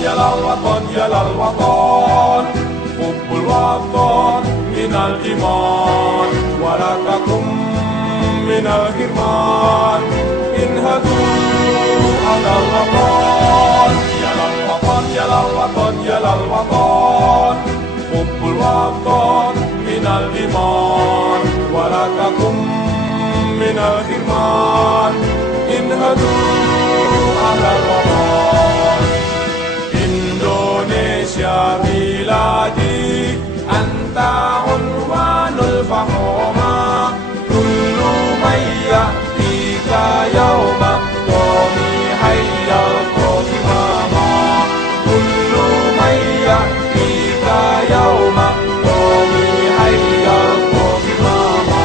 الوطن يا للوطن يا للوطن حب الوطن من الإيمان ولا تكن من الحرمان انهضوا على الوطن يا للوطن يا للوطن يا للوطن حب الوطن من الإيمان ولا تكن من الحرمان انهضوا على الوطن Indonesia بلادي أنت عنوان الفخامة كل من يأتيك يوم قومي حي القومامة كل من يأتيك يوم قومي حي القومامة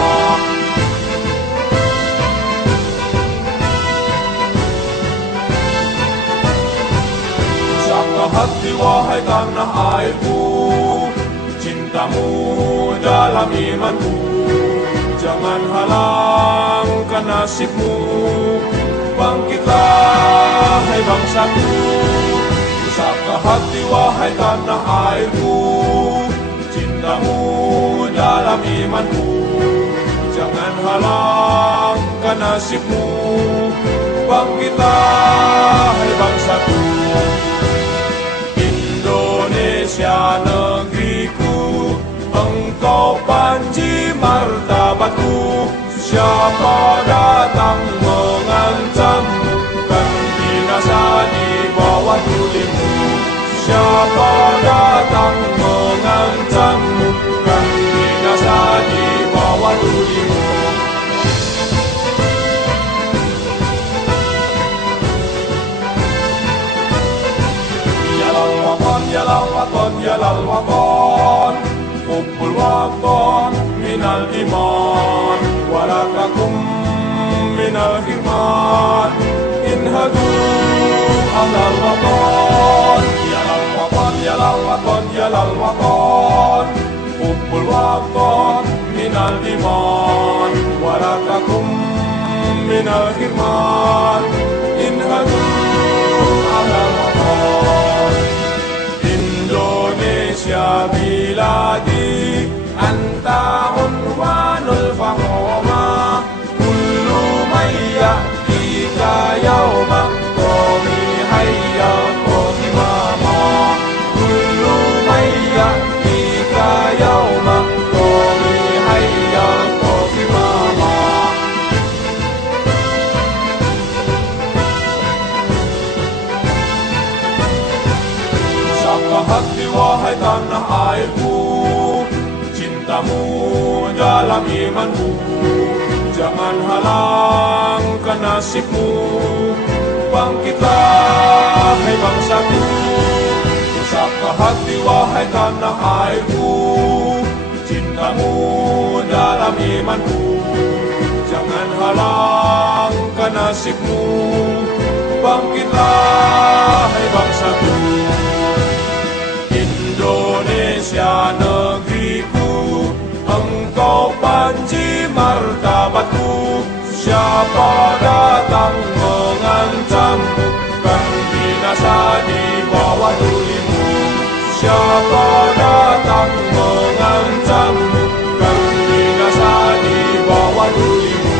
Siapkah hati wahai tanah airku cintamu dalam imanku jangan halangkan nasibmu bangkitlah hai bangsaku usahkah hati wahai tanah airku cintamu dalam imanku jangan halangkan nasibmu bangkitlah hai bangsaku Indonesia negeriku engkau panji martabatku siapa datang mengancammu kan binasa di bawah tulimu siapa datang mengancammu kan binasa di bawah tulimu يا للوطن يا للوطن حب الوطن من الإيمان ولا تكن من الحرمان انهضوا على الوطن يا للوطن يا للوطن يا للوطن حب الوطن من الإيمان ولا تكن من الحرمان انهضوا على الوطن Indonesia بلادي أنت عنوان الفخامة كل من يأتيك يوم قومي حي القومامة كل من يأتيك يوم قومي حي القومامة Usahkah hati wahai tanah airku cintamu dalam imanmu jangan halangkan nasibmu bangkitlah hai bangsaku usahkah hati wahai tanah airku cintamu dalam imanmu jangan halangkan nasibmu bangkitlah hai bangsaku Indonesia negeriku engkau panji martabatku siapa datang mengancammu kan binasa di bawah tulimu siapa datang mengancammu kan binasa di bawah tulimu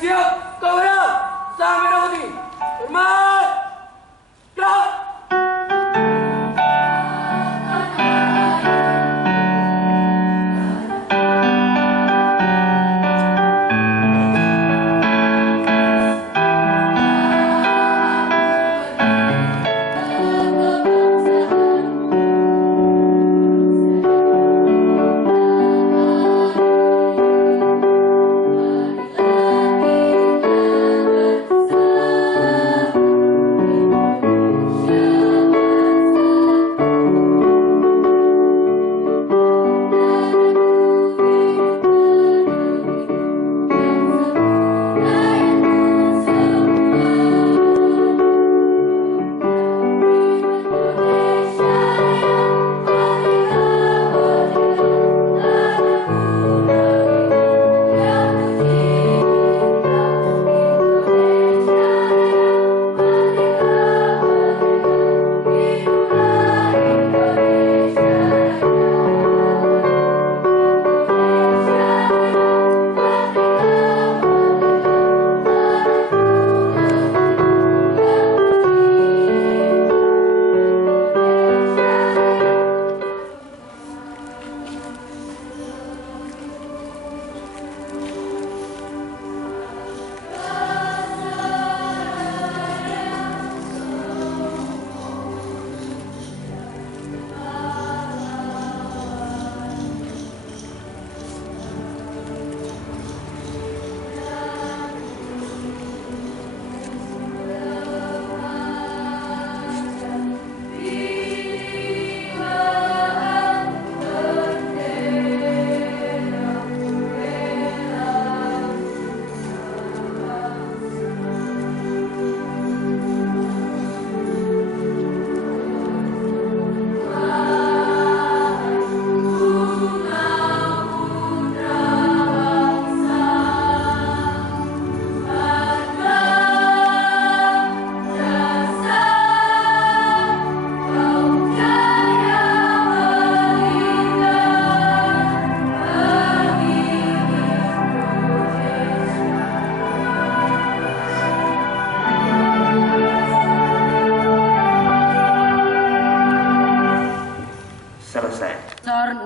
Siap, kawan. Sang Merah Putih. Hormat. Gerak.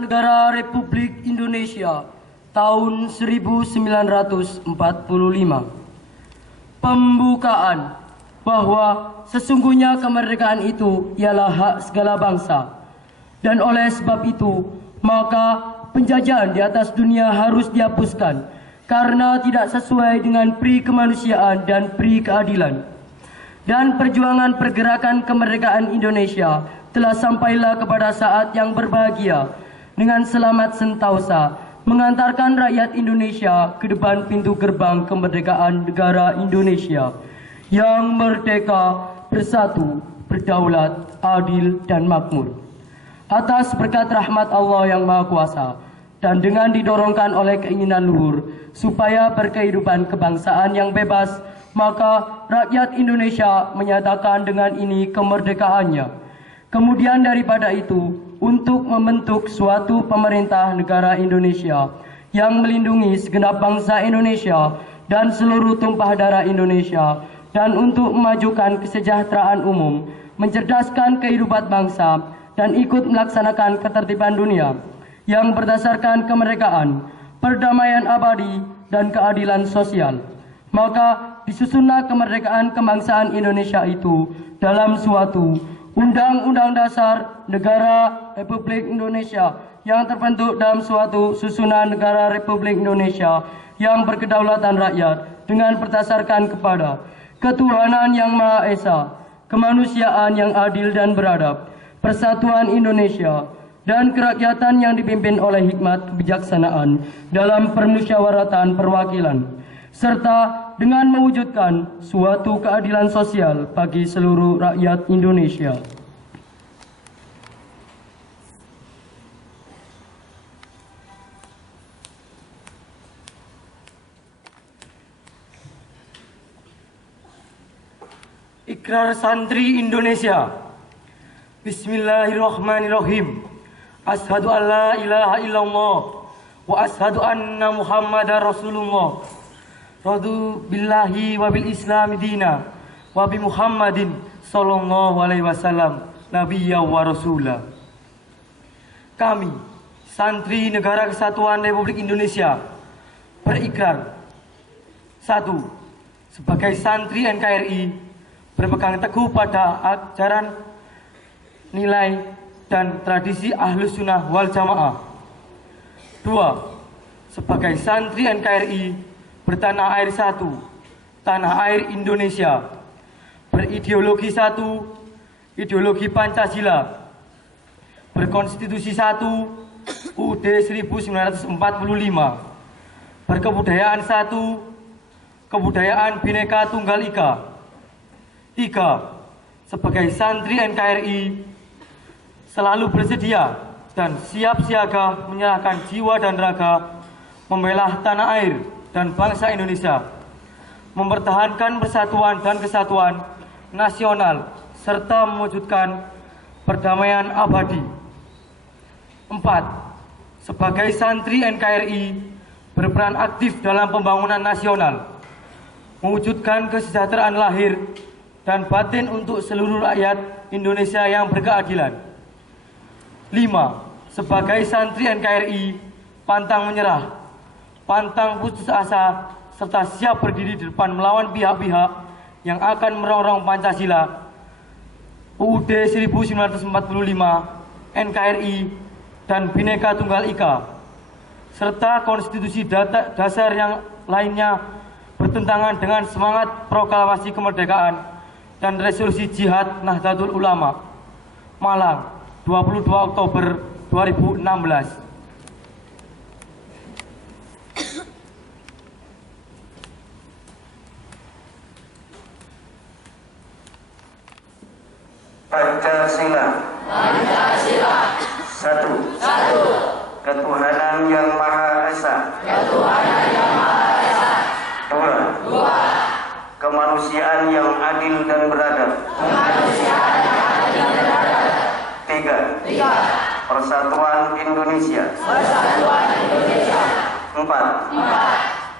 Negara Republik Indonesia tahun 1945. Pembukaan bahwa sesungguhnya kemerdekaan itu ialah hak segala bangsa, dan oleh sebab itu maka penjajahan di atas dunia harus dihapuskan karena tidak sesuai dengan pri kemanusiaan dan pri keadilan. Dan perjuangan pergerakan kemerdekaan Indonesia telah sampailah kepada saat yang berbahagia dengan selamat sentausa mengantarkan rakyat Indonesia ke depan pintu gerbang kemerdekaan negara Indonesia yang merdeka, bersatu, berdaulat, adil, dan makmur. Atas berkat rahmat Allah yang Maha Kuasa dan dengan didorongkan oleh keinginan luhur supaya berkehidupan kebangsaan yang bebas, maka rakyat Indonesia menyatakan dengan ini kemerdekaannya. Kemudian daripada itu, untuk membentuk suatu pemerintah negara Indonesia yang melindungi segenap bangsa Indonesia dan seluruh tumpah darah Indonesia, dan untuk memajukan kesejahteraan umum, mencerdaskan kehidupan bangsa, dan ikut melaksanakan ketertiban dunia yang berdasarkan kemerdekaan, perdamaian abadi, dan keadilan sosial. Maka disusunlah kemerdekaan kebangsaan Indonesia itu dalam suatu Undang-Undang Dasar Negara Republik Indonesia yang terbentuk dalam suatu susunan negara Republik Indonesia yang berkedaulatan rakyat dengan berdasarkan kepada ketuhanan yang Maha Esa, kemanusiaan yang adil dan beradab, persatuan Indonesia, dan kerakyatan yang dipimpin oleh hikmat kebijaksanaan dalam permusyawaratan perwakilan, serta dengan mewujudkan suatu keadilan sosial bagi seluruh rakyat Indonesia. Ikrar Santri Indonesia. Bismillahirrahmanirrahim. Ashhadu an la ilaha illallah wa ashhadu anna Muhammadar Rasulullah. Radu billahi wa bil islami dina wa bi Muhammadin sallallahu alaihi wasallam nabiyya wa rasula. Kami, santri Negara Kesatuan Republik Indonesia, berikrar. 1. Sebagai santri NKRI, berpegang teguh pada ajaran, nilai, dan tradisi Ahlus Sunnah wal Jamaah. 2. Sebagai santri NKRI, bertanah air satu, tanah air Indonesia, berideologi satu, ideologi Pancasila, berkonstitusi satu, UUD 1945, berkebudayaan satu, kebudayaan Bhinneka Tunggal Ika. 3. Sebagai santri NKRI, selalu bersedia dan siap siaga menyerahkan jiwa dan raga membela tanah air dan bangsa Indonesia, mempertahankan persatuan dan kesatuan nasional, serta mewujudkan perdamaian abadi. 4. Sebagai santri NKRI, berperan aktif dalam pembangunan nasional, mewujudkan kesejahteraan lahir dan batin untuk seluruh rakyat Indonesia yang berkeadilan. 5. Sebagai santri NKRI, pantang menyerah, pantang putus asa, serta siap berdiri di depan melawan pihak-pihak yang akan merongrong Pancasila, UUD 1945, NKRI, dan Bhinneka Tunggal Ika, serta konstitusi dasar yang lainnya bertentangan dengan semangat proklamasi kemerdekaan dan resolusi Jihad Nahdlatul Ulama. Malang, 22 Oktober 2016. Pancasila. Pancasila. Satu. Ketuhanan yang Maha Esa. Ketuhanan yang Maha Esa. Dua. Kemanusiaan yang adil dan beradab. Kemanusiaan yang adil dan beradab. Tiga. Persatuan Indonesia. Persatuan Indonesia. Empat.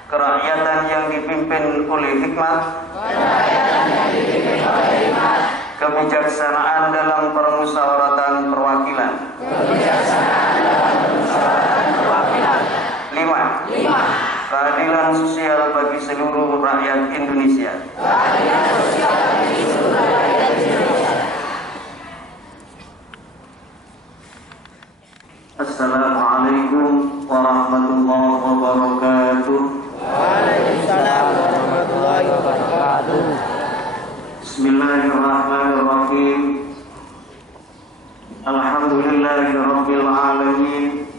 Kerakyatan yang dipimpin oleh hikmat. Kerakyatan yang dipimpin oleh hikmat. Kebijaksanaan dalam permusyawaratan perwakilan. Kebijaksanaan dalam permusyawaratan perwakilan. 5. Keadilan sosial bagi seluruh rakyat Indonesia. Keadilan sosial bagi seluruh rakyat Indonesia. Assalamualaikum warahmatullahi wabarakatuh. Waalaikumsalam warahmatullahi wabarakatuh. Bismillahirrahmanirrahim. Alhamdulillahirabbil alamin.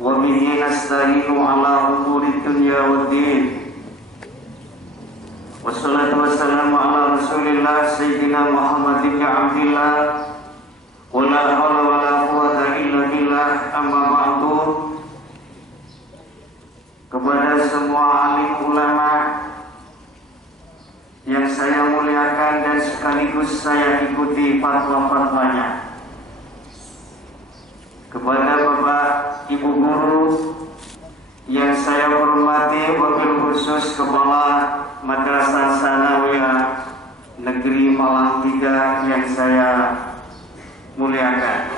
Wa bihi nasta'inu ala umurid dunya waddin. Wassalatu wassalamu ala Rasulillah sayyidina Muhammad ibn Abdillah. Wa la haula wa la quwwata illa billah, amma ba'du. Kepada semua alim ulama yang saya muliakan dan sekaligus saya ikuti fatwa-fatwanya, kepada Bapak Ibu Guru yang saya hormati, wabil khusus Kepala Madrasah Sanawiyah Negeri Malang 3 yang saya muliakan,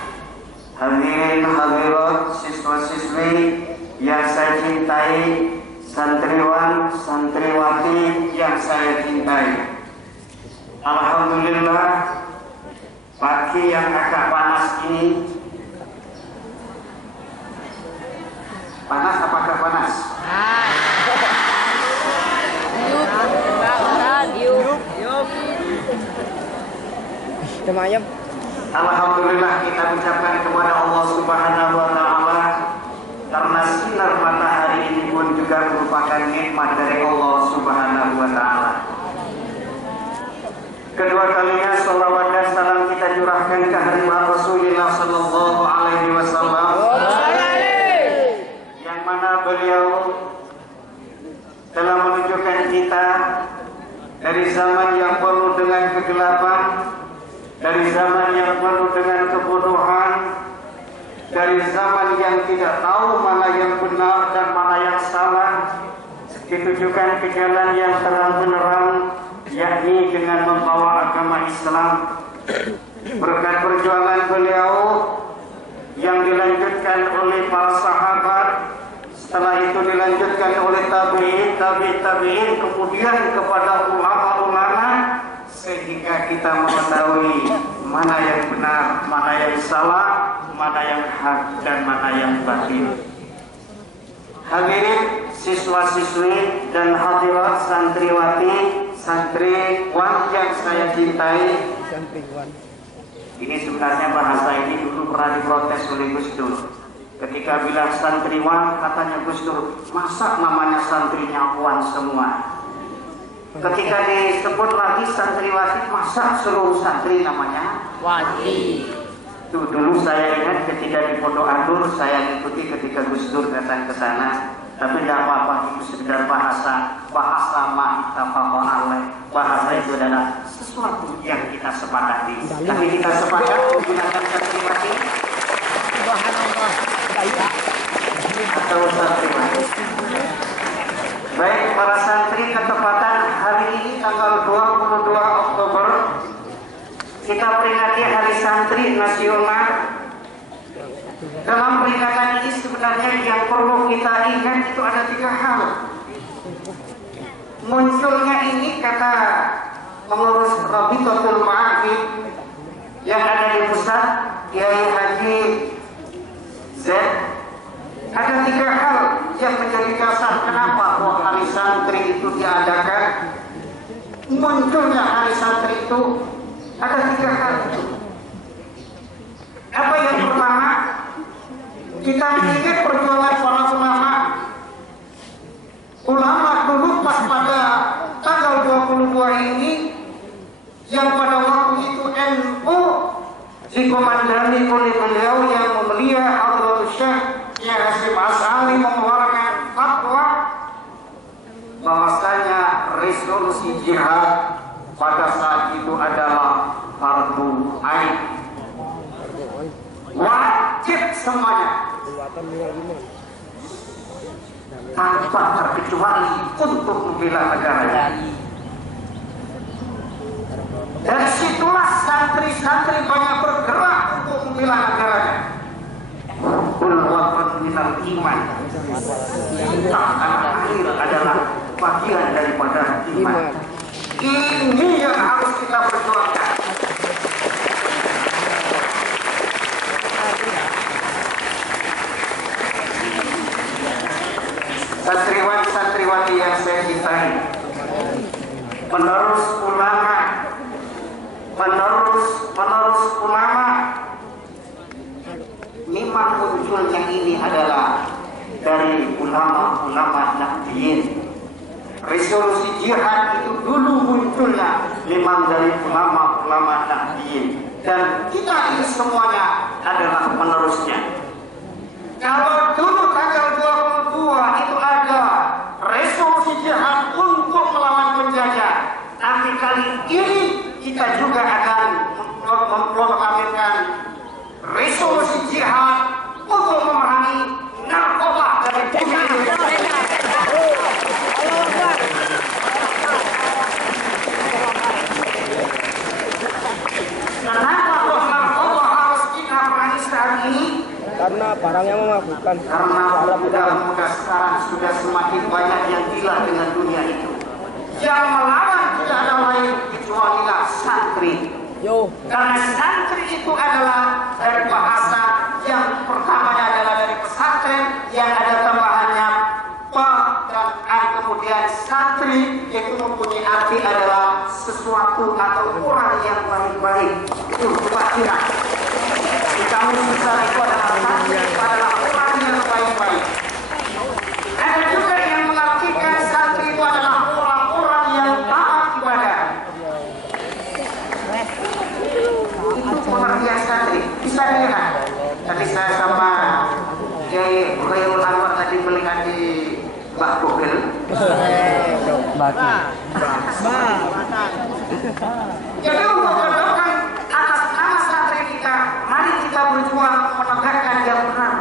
hadirin hadirat siswa-siswi yang saya cintai, santriwan, santriwati yang saya cintai. Alhamdulillah, pagi yang agak panas ini. Panas apakah panas? Alhamdulillah, kita ucapkan kepada Allah Subhanahu wa Ta'ala, karena sinar matahari ini pun juga merupakan nikmat dari Allah Subhanahu wa Ta'ala. Kedua kalinya salawat dan salam kita curahkan ke hadirat Rasulullah sallallahu alaihi wasallam, yang mana beliau telah menunjukkan kita dari zaman yang penuh dengan kegelapan, dari zaman yang penuh dengan kebodohan, dari zaman yang tidak tahu mana yang benar dan mana yang salah, ditujukan ke jalan yang terang benderang, yakni dengan membawa agama Islam. Berkat perjuangan beliau yang dilanjutkan oleh para sahabat, setelah itu dilanjutkan oleh tabi'in, kemudian kepada ulama-ulama, sehingga kita mengetahui mana yang benar, mana yang salah, mana yang hak, dan mana yang batil. Hadirin siswa-siswi dan hadirat santriwati, santriwan yang saya cintai, ini sebenarnya bahasa ini dulu pernah diprotes oleh Gus Dur. Ketika bilang santriwan, katanya Gus Dur, masa namanya santrinya wan semua? Ketika disebut lagi santriwati, masa seluruh santri namanya wati? Itu dulu saya ingat ketika di Pondok Anur, saya ikuti ketika Gus Dur datang ke sana. Tapi tidak apa-apa, itu sekedar bahasa ma'itafa'aleh. Bahasa itu adalah sesuatu yang kita sepakati. Tapi kita sepakat menggunakan santriwati atau santriwati. Baik para santri, ketepatan hari ini tanggal 22 Oktober kita peringati Hari Santri Nasional. Dalam peringatan ini sebenarnya yang perlu kita ingat itu ada 3 hal. Munculnya ini kata pengurus Rabitatul Ma'arif yang ada di pusat, Kiai Haji Z, ada 3 hal yang menjadi dasar kenapa Hari Santri itu diadakan. Munculnya Hari Santri itu ada 3 hal itu. Apa yang pertama? Kita ingat perjuangan para ulama. Ulama dulu pas pada tanggal 22 ini, yang pada waktu itu NU dikomandani oleh beliau yang mulia Abdul Syekh Kiai Hasyim Asy'ari mengeluarkan fatwa bahwasanya resolusi jihad pada saat itu adalah fardu ain, wajib semuanya tanpa terkecuali untuk membela negaranya. Dari situlah santri-santri banyak bergerak untuk membela negaranya. Ulwatan minal iman, tanah air adalah bagian daripada iman. Ini yang harus kita perjuangkan. Santriwan-santriwati yang saya cintai, penerus ulama, memang munculnya ini adalah dari ulama-ulama nahdiyin. Resolusi jihad itu dulu munculnya memang dari ulama-ulama nahdiyin, dan kita ini semuanya adalah penerusnya. Kalau dulu tanggal 22 itu ada resolusi jihad untuk melawan penjajah, tapi kali ini kita juga akan memproklamirkan resolusi jihad untuk memerangi narkoba dari dunia. Kenapa kok narkoba harus kita perangi saat ini? Karena barangnya memabukkan. Karena dalam muda sekarang sudah semakin banyak yang gila dengan dunia itu. Yang melawan tidak ada lain kecuali santri. Karena santri itu adalah dari bahasa yang pertamanya adalah dari pesantren yang ada tambahannya pa dan an, kemudian santri itu mempunyai arti adalah sesuatu atau orang yang baik-baik. Itu kebajikan. Di kamus besar itu adalah santri adalah orang yang baik-baik. Ada juga yang mengartikan santri itu adalah orang-orang yang taat ibadah. Itu pengertian santri. Bisa dilihat. Tadi saya sama Kiai Khairul Anwar tadi melihat di Mbak Google. Jadi untuk mendoakan atas nama santri kita, mari kita berjuang menegakkan yang benar.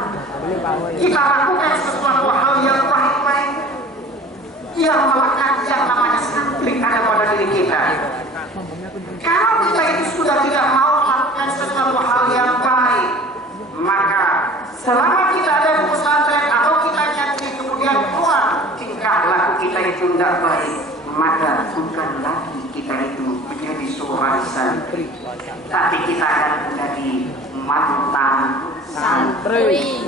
Kita lakukan sesuatu hal yang baik-baik. yang melekat yang namanya santri ada pada diri kita. Kalau kita itu sudah tidak mau melakukan sesuatu hal yang baik, maka selama kita ada di pesantren atau kita nyantri kemudian keluar tingkah laku kita itu tidak baik, maka bukan lagi kita itu menjadi seorang santri, tapi kita akan menjadi mantan santri.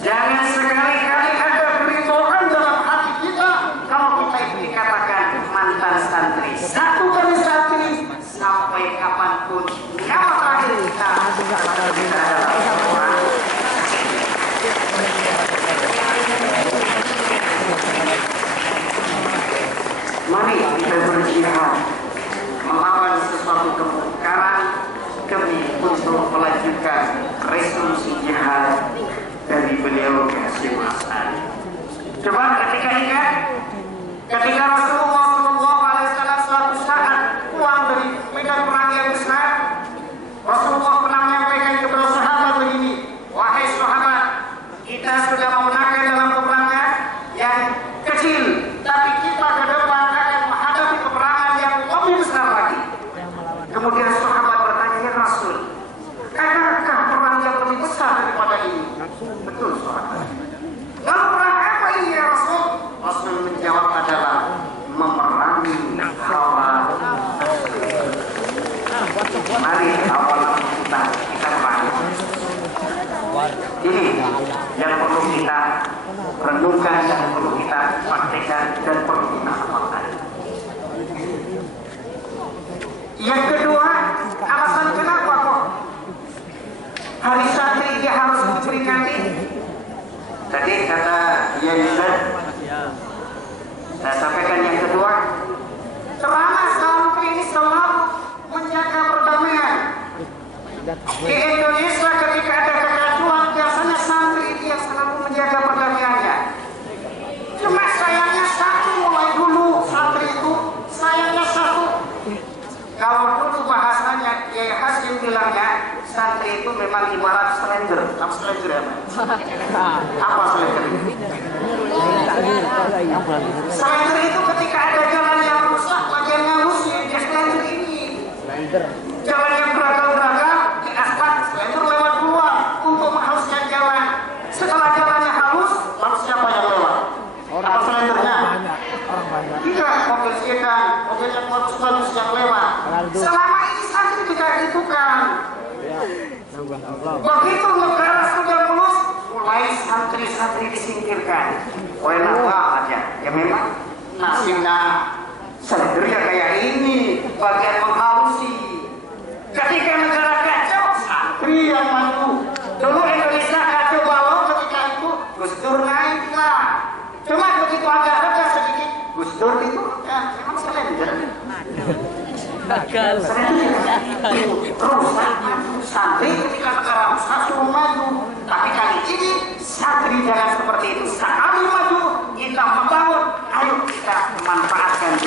Jangan sekali-kali ada perhitungan dalam hati kita kalau kita itu dikatakan mantan santri. Satu kali santri sampai kapanpun nyawa terakhir kita adalah orang. Mari kita berjihad melawan sesuatu kemungkaran demi untuk melanjutkan resolusi jihad dari beliau Hasyim As'ari. Coba ketika ingat, ketika Rasulullah SAW suatu saat pulang dari medan perang yang besar, Rasulullah pernah menyampaikan kepada sahabat begini, wahai sahabat, kita sudah memenangkan dalam peperangan yang kecil, tapi kita ke depan akan menghadapi peperangan yang lebih besar lagi. Kemudian sahabat bertanya, ya Rasul, adakah perang yang lebih besar daripada ini? Betul sahabat. Lalu perang apa ini ya Rasul? Rasul menjawab adalah memerangi hawa. Mari awal kita perangi. Ini yang perlu kita renungkan, yang perlu kita praktekkan dan perlu kita amalkan. Yang kedua, alasan kenapa kok hari santri dia harus diperingati? Tadi kata Yusuf, saya sampaikan yang kedua, selama santri ini selalu menjaga perdamaian. Di Indonesia ketika ada kegaduhan, biasanya santri dia selalu menjaga perdamaiannya. Cuma sayangnya satu, mulai dulu santri itu sayangnya satu. Kalau dulu bahasanya Kiai Hasyim bilangnya, santri itu memang ibarat slender. Apa slender ya? Apa slender? Slender itu ketika ada jalan yang rusak, bagian yang rusak, dia slender ini. Jalan yang beragam-beragam, di aspal, slender lewat duluan untuk menghaluskan jalan. Setelah jalannya halus, lalu siapa yang lewat? Apa slendernya? Tidak, mobil sedan, mobil yang bagus-bagus yang lewat. Selama ini santri tidak gitu kan. Begitu negara sudah mulus, mulai santri-santri disingkirkan. Oh enak aja, ya memang nasibnya santri ya kayak ini, bagian menghalusi. Ketika negara kacau, santri yang maju. Dulu Indonesia kacau balau ketika itu Gus Dur naik lah. Cuma begitu agak reda sedikit, Gus Dur itu kan memang slender. Terus santri ketika negara rusak suruh maju, tapi kali ini santri jangan seperti itu. Sekali maju kita membangun, ayo kita manfaatkan.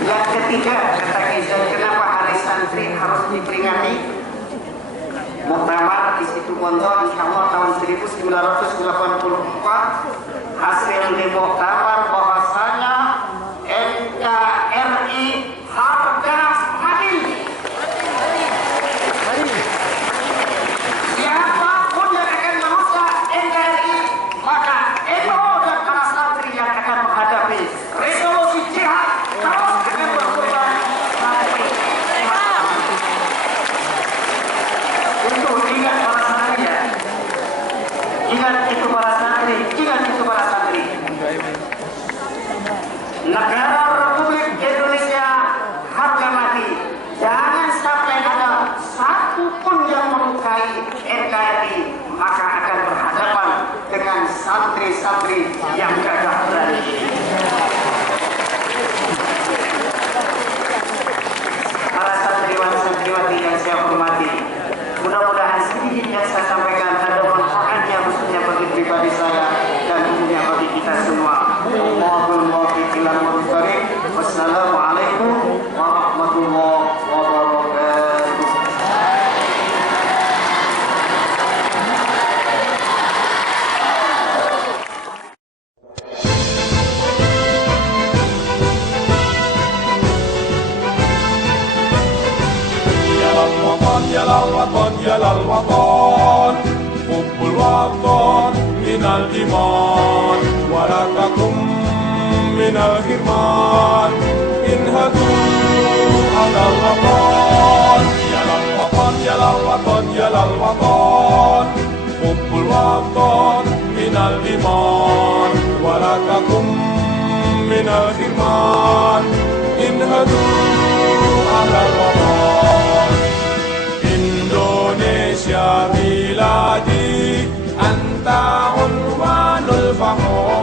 Yang ketiga, kata Izan, kenapa hari santri harus diperingati? Muktamar di situ Bondo insya Allah tahun 1984 hasil di muktamar bahwasanya NKRI harga mati. Siapapun yang akan merusak NKRI, maka NU dan para santri yang akan menghadapi resolusi jihad terus akan berkorban sampai itu. Ingat para santri ya, ingat itu para santri, ingat itu para santri. Negara Republik Indonesia harga mati. Jangan sampai ada satu pun yang melukai NKRI, maka akan berhadapan dengan santri-santri yang gagah berani. Para santriwan-santriwati yang saya hormati, mudah-mudahan sedikit yang saya sampaikan ada manfaatnya khususnya bagi pribadi saya dan umumnya bagi kita semua. Wassalamualaikum warahmatullahi wabarakatuh. yalal watan, hubbul watan minal iman, wala takum minal hirman. Inhadu alal watan, yalal watan, yalal watan, yalal watan, hubbul watan minal iman, wala takum minal hirman. Inhadu alal watan. Indonesia biladi anta unwanul fakhar.